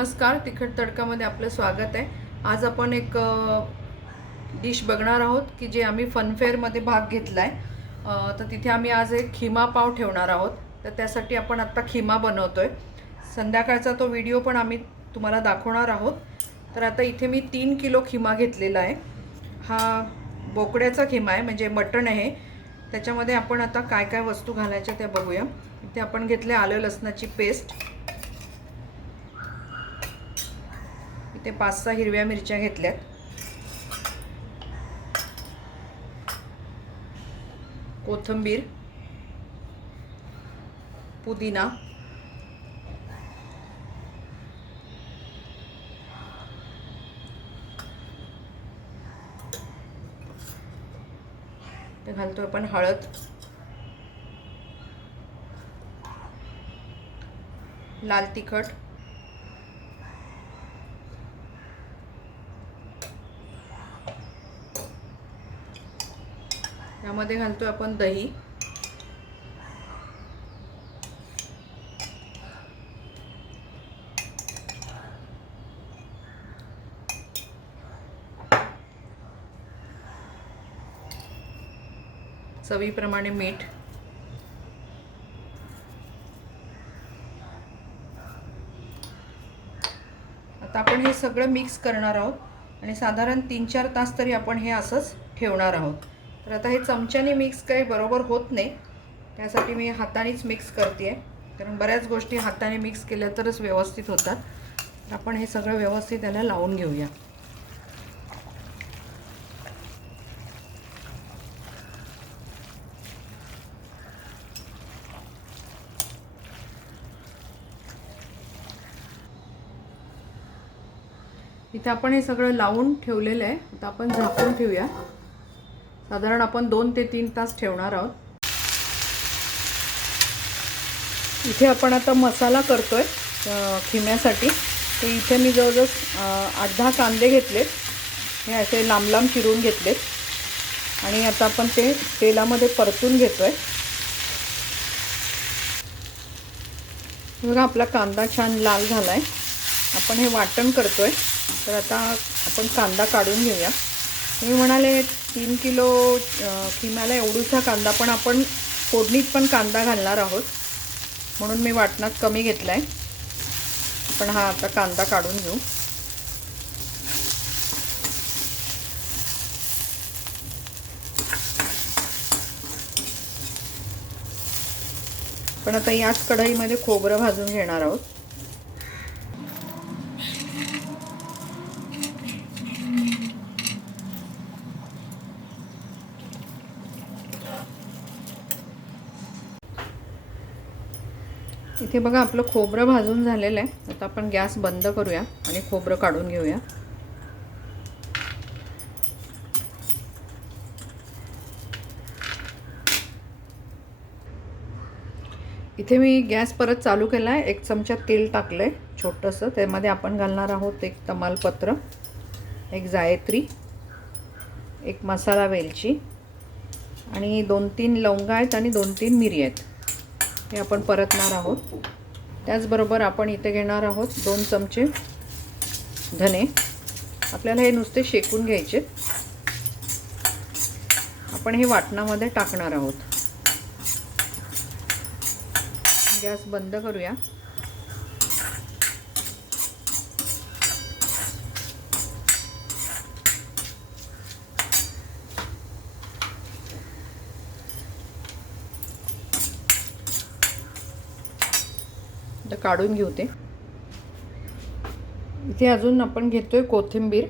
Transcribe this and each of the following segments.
नमस्कार तिखट तडकामध्ये आपलं स्वागत आहे. आज आपण एक डिश बघणार आहोत की जे आम्ही फनफेअरमध्ये भाग घेतला आहे तर तिथे आम्ही आज एक खिमा पाव ठेवणार आहोत. तर त्यासाठी आपण आत्ता खिमा बनवतो आहे संध्याकाळचा तो व्हिडिओ पण आम्ही तुम्हाला दाखवणार आहोत. तर आता इथे मी तीन किलो खिमा घेतलेला आहे. हा बोकड्याचा खिमा आहे म्हणजे मटण आहे. त्याच्यामध्ये आपण आता काय काय वस्तू घालायच्या त्या बघूया. इथे आपण घेतले आलं लसणाची पेस्ट इथे पाच सहा हिरव्या मिरच्या घेतल्यात. कोथिंबीर पुदिना ते घालतो आपण हळद लाल तिखट ह्यामध्ये घालतो आपण दही. चवीप्रमाणे मीठ. आता आपण हे सगळं मिक्स करणार आहोत आणि साधारण तीन चार तास तरी आपण हे असंच ठेवणार आहोत. तर आता हे चमच्याने मिक्स काही बरोबर होत नाही. त्यासाठी मी हातानेच मिक्स करते आहे कारण बऱ्याच गोष्टी हाताने मिक्स केल्या तरच व्यवस्थित होतात. तर आपण हे सगळं व्यवस्थित त्याला लावून घेऊया. इथं आपण हे सगळं लावून ठेवलेलं आहे. आता आपण झाकून ठेवूया. साधारण आपण दोन ते तीन तास ठेवणार आहोत. इथे आपण आता मसाला करतो आहे खिम्यासाठी. तर इथे मी जवळजवळ आठ दहा कांदे घेतलेत. हे असे लांब लांब चिरून घेतलेत. आणि आता आपण ते तेलामध्ये परतून घेतो आहे बघा आपला कांदा छान लाल झाला आहे आपण हे वाटण करतो आहे तर आता आपण कांदा काढून घेऊया. तुम्ही म्हणाले तीन किलो किम्याला एवढूसा कांदा पण आपण फोडणीत पण कांदा घालणार आहोत. म्हणून मी वाटणात कमी घेतला आहे आपण हा आता कांदा काढून घेऊ. पण आता याच कढईमध्ये खोबरं भाजून घेणार आहोत. इथे बघा आपलं खोबरं भाजून झालेलं आहे. आता आपण गॅस बंद करूया आणि खोबरं काढून घेऊया. इथे मी गॅस परत चालू केला आहे एक चमचा तेल टाकलं आहे छोटंसं. त्यामध्ये आपण घालणार आहोत एक तमालपत्र एक जायत्री एक मसाला वेलची आणि दोन तीन लवंगा आहेत आणि दोन तीन मिरी आहेत. हे आपण परतणार आहोत. त्याचबरोबर आपण इथे घेणार आहोत दोन चमचे धने. आपल्याला हे नुसते शेकून घ्यायचे. आपण हे वाटणामध्ये टाकणार आहोत. गॅस बंद करूया. काढून घेऊ ते. इथे अजून आपण घेतो आहे कोथिंबीर.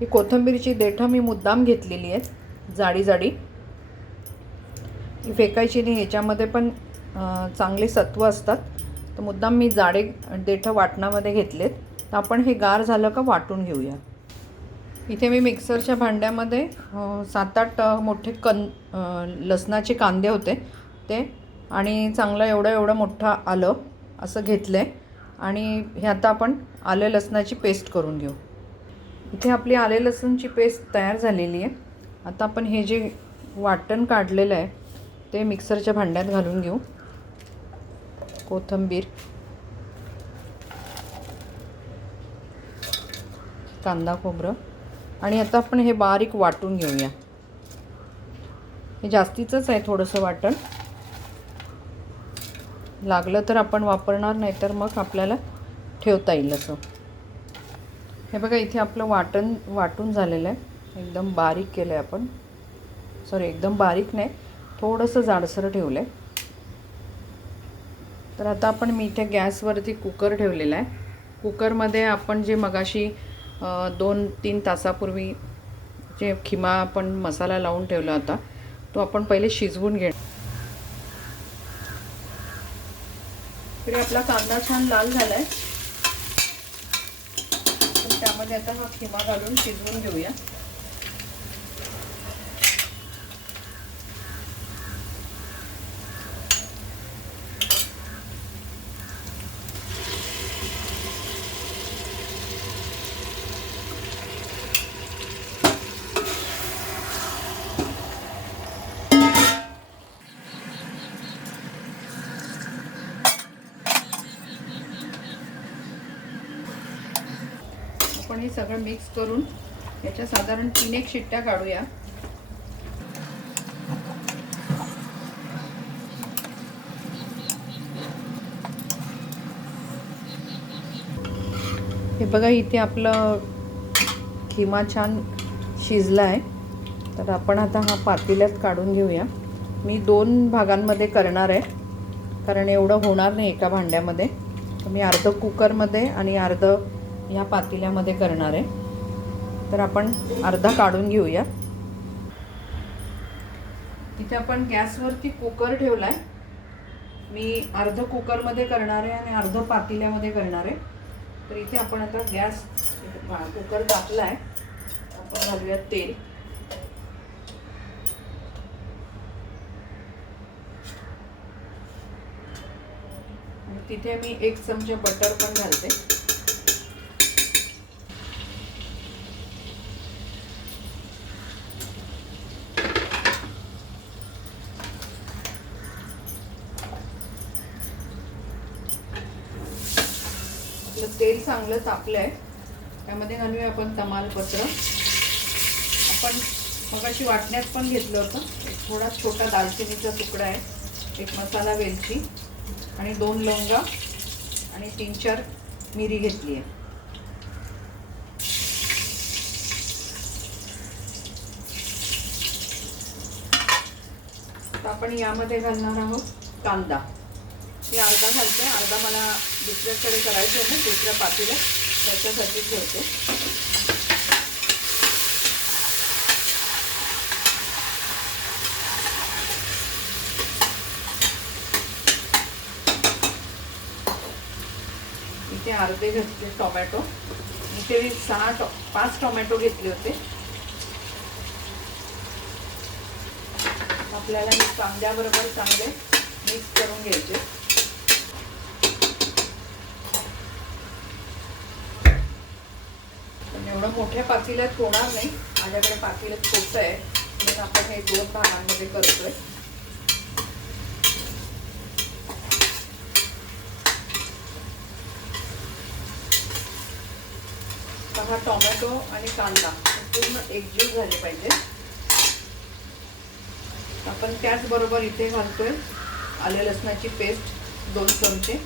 ही कोथिंबीरची देठं मी मुद्दाम घेतलेली आहेत जाडी जाडी. ही फेकायची नाही ह्याच्यामध्ये पण चांगले सत्व असतात. तर मुद्दाम मी जाडे देठं वाटणामध्ये घेतलेत. तर आपण हे गार झालं का वाटून घेऊया. इथे मी मिक्सरच्या भांड्यामध्ये सात आठ मोठे कन लसणाचे कांदे होते. ते आणि चांगलं एवढं एवढं मोठं आलं. असं घेतलं आहे आणि हे आता आपण आले लसणाची पेस्ट करून घेऊ. इथे आपली आले लसणची पेस्ट तयार झालेली आहे. आता आपण हे जे वाटण काढलेलं आहे ते मिक्सरच्या भांड्यात घालून घेऊ. कोथिंबीर कांदा खोबरं. आणि आता आपण हे बारीक वाटून घेऊया. हे जास्तीचंच आहे थोडंसं वाटण. लागलं तर आपण वापरणार नाही तर मग आपल्याला ठेवता येईल असं. हे बघा इथे आपलं वाटण वाटून झालेलं आहे. एकदम बारीक केलं आहे आपण. सॉरी एकदम बारीक नाही थोडंसं जाडसर ठेवलं आहे तर आता आपण मी इथे गॅसवरती कुकर ठेवलेला आहे. कुकरमध्ये आपण जे मगाशी दोन तीन तासापूर्वी जे खिमा आपण मसाला लावून ठेवला होता तो आपण पहिले शिजवून घेणार. तरी आपला कांदा छान लाल झालाय. तर त्यामध्ये आता हा खिमा घालून शिजवून घेऊया आपण हे सगळं मिक्स करून याच्या साधारण तीन एक शिट्ट्या काढूया. हे बघा इथे आपलं खिमा छान शिजला आहे तर आपण आता हा पातेल्यात काढून घेऊया. मी दोन भागांमध्ये करणार आहे कारण एवढं होणार नाही एका भांड्यामध्ये. मी अर्ध कुकरमध्ये आणि अर्ध ह्या पातेल्यामध्ये करणार आहे. तर आपण अर्धा काढून घेऊया. इथे आपण गॅसवरती कुकर ठेवला आहे मी अर्ध कुकरमध्ये करणार आहे आणि अर्ध पातेल्यामध्ये करणार आहे. तर इथे आपण आता गॅस कुकर टाकला आहे आपण घालूया तेल. तिथे मी एक चमचा बटर पण घालते. आपलं तेल चांगलं तापलं आहे त्यामध्ये घालूया आपण तमालपत्र. आपण मगाशी वाटण्यात पण घेतलं होतं. एक थोडा छोटा दालचिनीचा तुकडा आहे. एक मसाला वेलची आणि दोन लवंगा आणि तीन चार मिरी घेतली आहे. आपण यामध्ये घालणार आहोत कांदा. मी अर्धा घालते. अर्धा मला दुसऱ्याकडे करायचं आहे दुसऱ्या पातीला त्याच्यासाठी ठेवते. इथे अर्धे घेतले टोमॅटो. इथे मी सहा टो पाच टोमॅटो घेतले होते. आपल्याला मी कांद्याबरोबर चांगले मिक्स करून घ्यायचे. एवढं मोठ्या पातेल्यात होणार नाही. माझ्याकडे पातेल्यात छोटं आहे. म्हणून आपण हे दोन भागांमध्ये करतोय. हा टोमॅटो आणि कांदा पूर्ण एकजीव झाले पाहिजे. आपण त्याचबरोबर इथे घालतोय आले लसणाची पेस्ट दोन चमचे.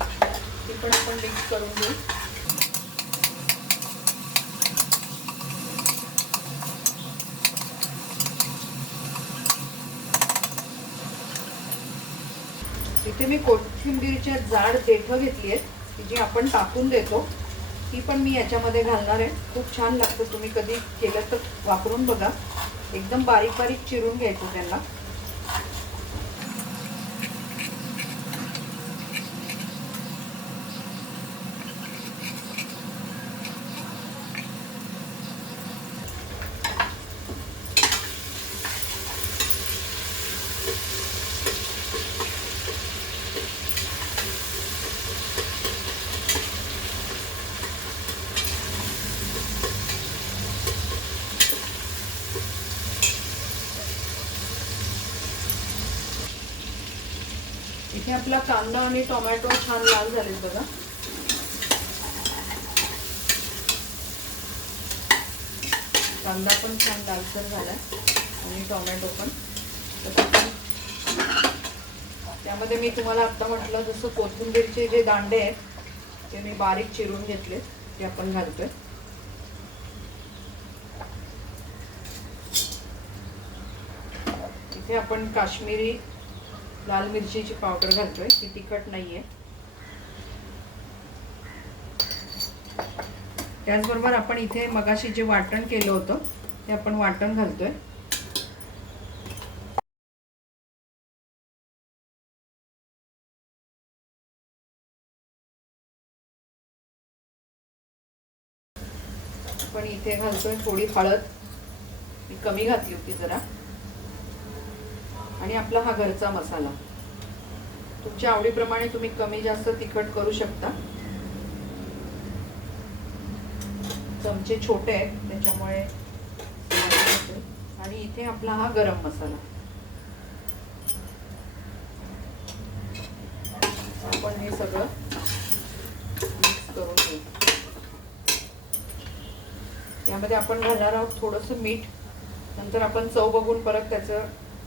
ती पण आपण मिक्स करून घेऊ. इथे मी कोथिंबीरच्या जाड देठं घेतली आहेत जी आपण टाकून देतो ती पण मी याच्यामध्ये घालणार आहे. खूप छान लागतं तुम्ही कधी केलं तर वापरून बघा. एकदम बारीक बारीक चिरून घ्यायचं त्यांना इथे आपला कांदा आणि टोमॅटो छान लाल झालेत बघा. कांदा पण छान लालसर झाला आणि टोमॅटो पण. त्यामध्ये मी तुम्हाला आत्ता म्हटलं जसं कोथिंबीरचे जे दांडे आहेत ते मी बारीक चिरून घेतले ते आपण घालतोय. इथे आपण काश्मीरी लाल मिरचीची पावडर घालतोय. ती तिखट नाहीये. त्याचबरोबर आपण इथे मगाशी जे वाटण केलं होतं ते आपण वाटण घालतोय. आपण इथे घालतोय थोडी हळद. मी कमी घातली होती जरा. आणि आपला हा घरचा मसाला. तुमच्या आवडीप्रमाणे तुम्ही कमी जास्त तिखट करू शकता. चमचे छोटे आहेत त्याच्यामुळे आणि इथे आपला हा गरम मसाला. आपण हे सगळं मिक्स करून घेऊ. यामध्ये आपण घालणार आहोत थोडंसं मीठ. नंतर आपण चव बघून परत त्याचं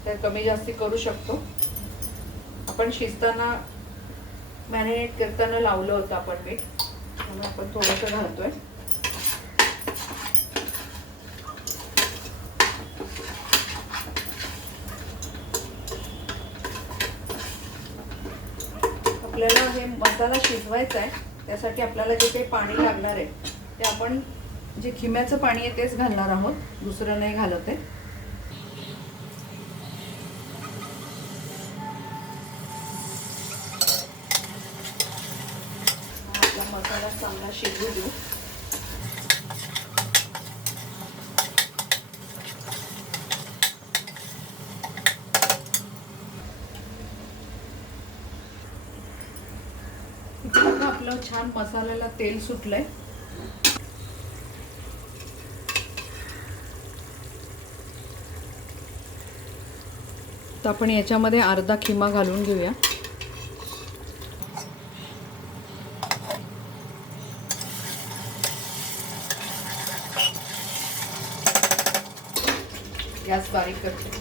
तर कमी जास्ती करू शकतो. आपण शिजताना मॅरिनेट करताना लावलं होतं आपण मीठ. त्यामुळे आपण थोडंसं घालतोय. आपल्याला हे मसाला शिजवायचा आहे त्यासाठी आपल्याला जे काही पाणी लागणार आहे ते आपण जे खिम्याचं पाणी आहे तेच घालणार आहोत. दुसरं नाही घालत आहे. शिजू देऊ आपलं छान मसाल्याला तेल सुटलंय. तर आपण याच्यामध्ये अर्धा खिमा घालून घेऊया गॅस बारीक करते.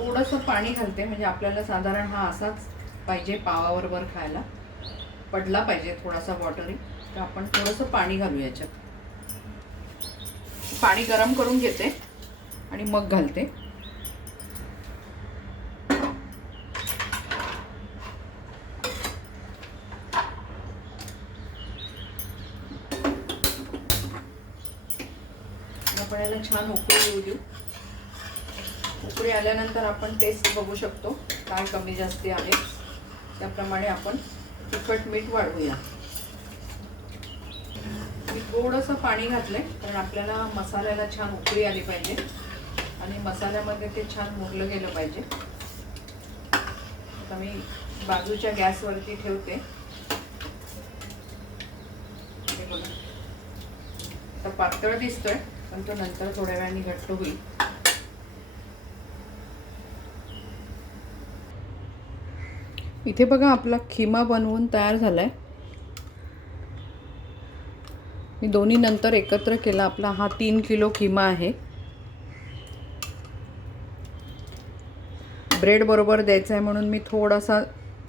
थोडंसं पाणी घालते म्हणजे आपल्याला साधारण हा असाच पाहिजे पावावर वर खायला. पडला पाहिजे थोडासा वॉटरी तर आपण थोडंसं पाणी घालू याच्यात. पाणी गरम करून घेते आणि मग घालते. आपण याला छान उकळी येऊ देऊ. उकळी आल्यानंतर आपण टेस्ट बघू शकतो. काय कमी जास्ती आहे. त्याप्रमाणे आपण तिखट मीठ वाढवूया. मी थोडंसं पाणी घातलंय कारण आपल्याला मसाल्याला छान उकळी आली पाहिजे. आणि मसाल्यामध्ये ते छान मुरलं गेलं पाहिजे. आता मी बाजूच्या गॅसवरती ठेवते. आता पातळ दिसतोय पण तो नंतर थोड्या वेळाने घट्ट होईल. इथे बघा आपला खिमा बनवून तयार झाला आहे मी दोन्ही नंतर एकत्र केला. आपला हा तीन किलो खिमा आहे. ब्रेड बरोबर द्यायचा आहे म्हणून मी थोडासा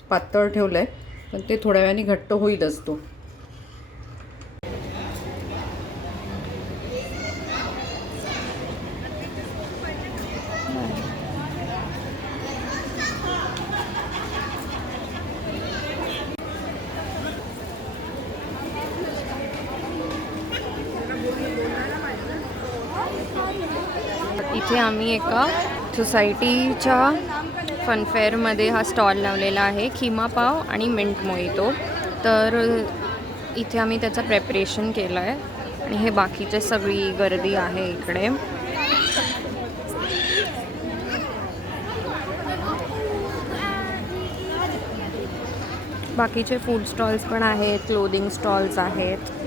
पातळ ठेवला आहे पण ते थोड्या वेळाने घट्ट होईलच तो इथे आम्ही एका सोसायटीच्या फनफेअरमध्ये हा स्टॉल लावलेला आहे खिमा पाव आणि मिंट मोहितो. तर इथे आम्ही त्याचं प्रेपरेशन केलं आहे आणि हे बाकीचे सगळी गर्दी आहे इकडे. बाकीचे फूड स्टॉल्स पण आहेत क्लोदिंग स्टॉल्स आहेत.